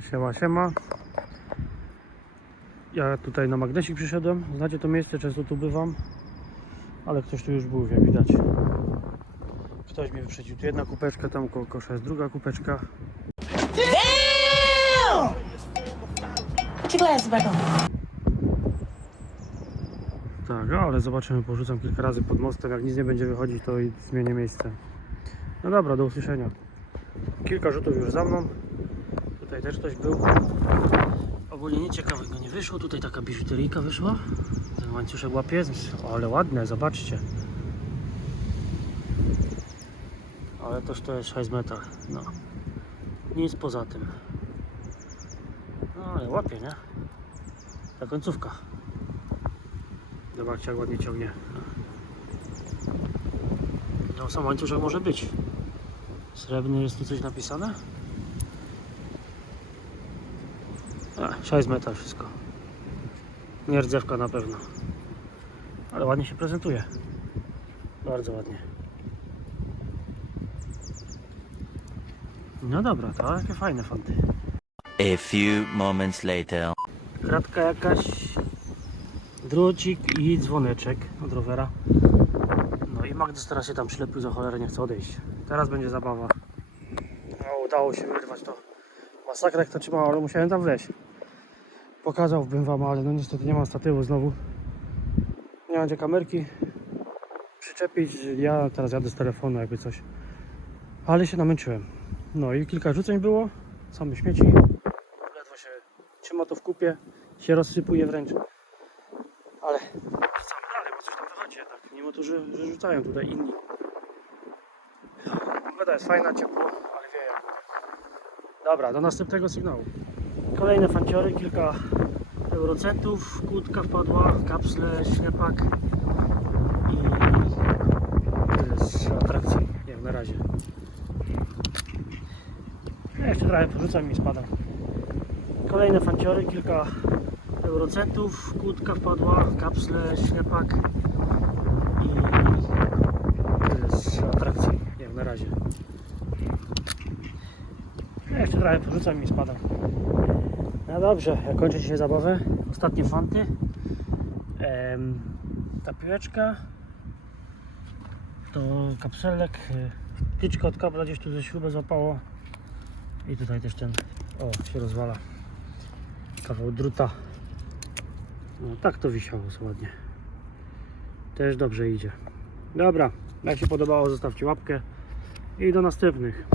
siema, siema. Ja tutaj na magnesik przyszedłem. Znacie to miejsce, często tu bywam. Ale ktoś tu już był, jak widać. Ktoś mnie wyprzedził. Tu jedna kupeczka, tam koło kosza jest druga kupeczka. Put your glasses back on. Tak, ale zobaczymy, porzucam kilka razy pod mostem. Jak nic nie będzie wychodzić, to i zmienię miejsce. No dobra, do usłyszenia. Kilka rzutów już za mną. Tutaj też ktoś był. Ogólnie nic ciekawego nie wyszło. Tutaj taka biżuteryjka wyszła. Ten łańcuszek łapie. Ale ładne, zobaczcie. Ale toż to jest 6 metal. No. Nic poza tym. No ale łapie, nie? Ta końcówka. Zobaczcie jak ładnie ciągnie. No sam łańcuszek może być. Srebrny jest tu coś napisane? A, 6 metal wszystko. Nie rdzewka na pewno. Ale ładnie się prezentuje. Bardzo ładnie. No dobra, to jakie fajne fanty. A few moments later. Kratka jakaś, drucik i dzwoneczek od rowera. No i Magdus teraz się tam przylepił za cholerę, nie chce odejść. Teraz będzie zabawa. No, udało się wyrwać to. Masakra jak to trzymało, ale musiałem tam wleźć. Pokazałbym wam, ale no niestety nie mam statywu znowu. Nie mam gdzie kamerki przyczepić. Ja teraz jadę z telefonu jakby coś. Ale się namęczyłem. No i kilka rzuceń było. Same śmieci. Ledwo się trzyma to w kupie. Się rozsypuje wręcz. Ale rzucamy dalej, bo coś tam wychodzi jednak. Mimo to, że, że rzucają tutaj inni. Pogoda jest fajna, ciepło, ale wieje. Dobra, do następnego sygnału. Kolejne fanciory, kilka eurocentów, kłódka wpadła, kapsle, ślepak i to jest atrakcji, jak na razie. Ja jeszcze trochę porzucam i spadam. Kolejne fanciory, kilka eurocentów, kłódka wpadła, kapsle, ślepak i to jest atrakcji, jak na razie. Ja jeszcze trochę porzucam i spadam. No dobrze, jak kończy się zabawę, ostatnie fanty. Em, ta piłeczka to kapselek, tyczka od kabla gdzieś tu ze śrubę złapało i tutaj też ten, o się rozwala. Kawał druta. No tak to wisiało ładnie też dobrze idzie. Dobra, jak się podobało zostawcie łapkę. I do następnych